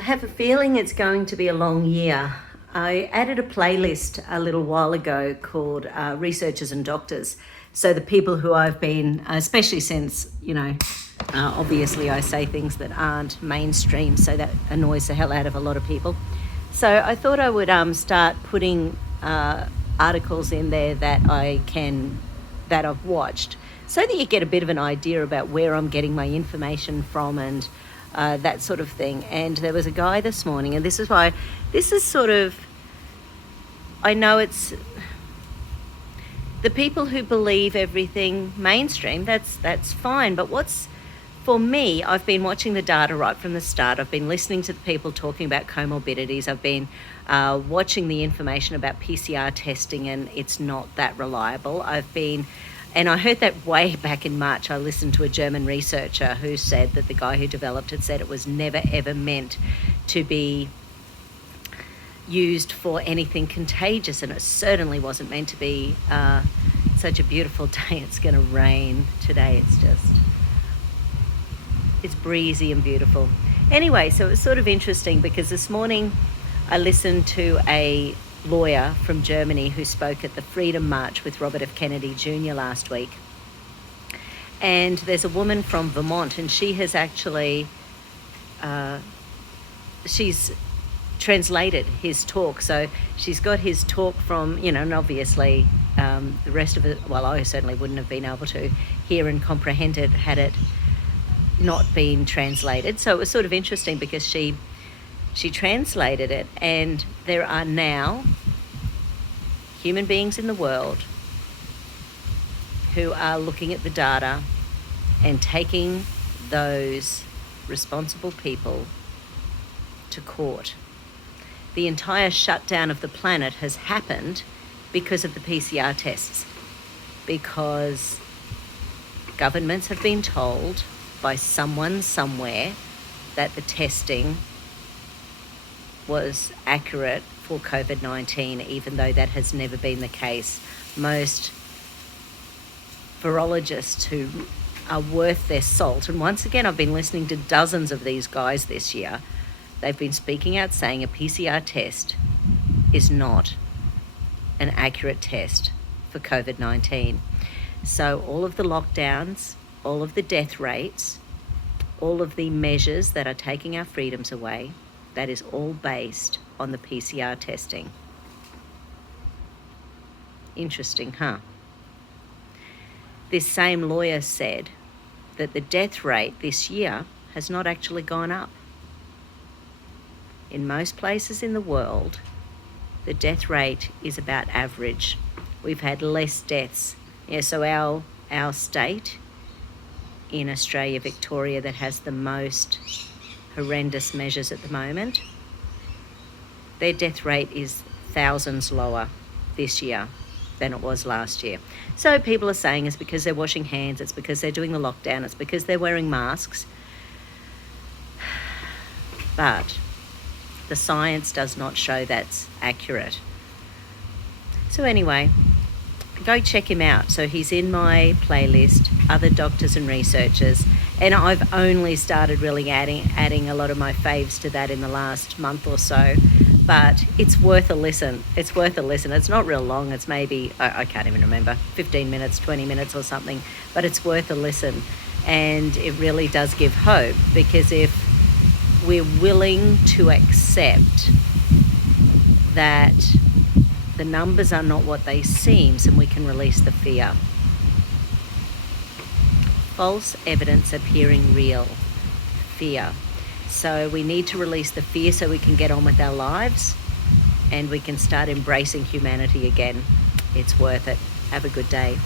I have a feeling it's going to be a long year. I added a playlist a little while ago called Researchers and Doctors. So the people who I've been, especially since, obviously I say things that aren't mainstream, so that annoys the hell out of a lot of people. So I thought I would start putting articles in there that I've watched, so that you get a bit of an idea about where I'm getting my information from and that sort of thing. And there was a guy this morning, and this is sort of, I know it's the people who believe everything mainstream, that's fine. But for me, I've been watching the data right from the start. I've been listening to the people talking about comorbidities. I've been watching the information about PCR testing, and it's not that reliable. And I heard that way back in March. I listened to a German researcher who said that the guy who developed it said it was never ever meant to be used for anything contagious, and it certainly wasn't meant to be. Such a beautiful day. It's going to rain today. It's breezy and beautiful. Anyway, so it was sort of interesting because this morning I listened to a lawyer from Germany who spoke at the Freedom March with Robert F. Kennedy Jr. last week. And there's a woman from Vermont, and she has actually, she's translated his talk. So she's got his talk from, and obviously the rest of it, well, I certainly wouldn't have been able to hear and comprehend it had it not been translated. So it was sort of interesting because she translated it, and there are now human beings in the world who are looking at the data and taking those responsible people to court. The entire shutdown of the planet has happened because of the PCR tests, because governments have been told by someone somewhere that the testing was accurate for COVID-19, even though that has never been the case. Most virologists who are worth their salt, and once again, I've been listening to dozens of these guys this year, they've been speaking out saying a PCR test is not an accurate test for COVID-19. So all of the lockdowns, all of the death rates, all of the measures that are taking our freedoms away, that is all based on the PCR testing. Interesting, huh? This same lawyer said that the death rate this year has not actually gone up. In most places in the world, the death rate is about average. We've had less deaths. So our state in Australia, Victoria, that has the most horrendous measures at the moment, their death rate is thousands lower this year than it was last year. So people are saying it's because they're washing hands, it's because they're doing the lockdown, it's because they're wearing masks. But the science does not show that's accurate. So anyway, go check him out. So he's in my playlist, Other Doctors and Researchers, and I've only started really adding a lot of my faves to that in the last month or so, but it's worth a listen. It's not real long. It's maybe, I can't even remember, 15 minutes, 20 minutes or something, but it's worth a listen. And it really does give hope, because if we're willing to accept that the numbers are not what they seem, and we can release the fear. False evidence appearing real. Fear. So we need to release the fear so we can get on with our lives and we can start embracing humanity again. It's worth it. Have a good day.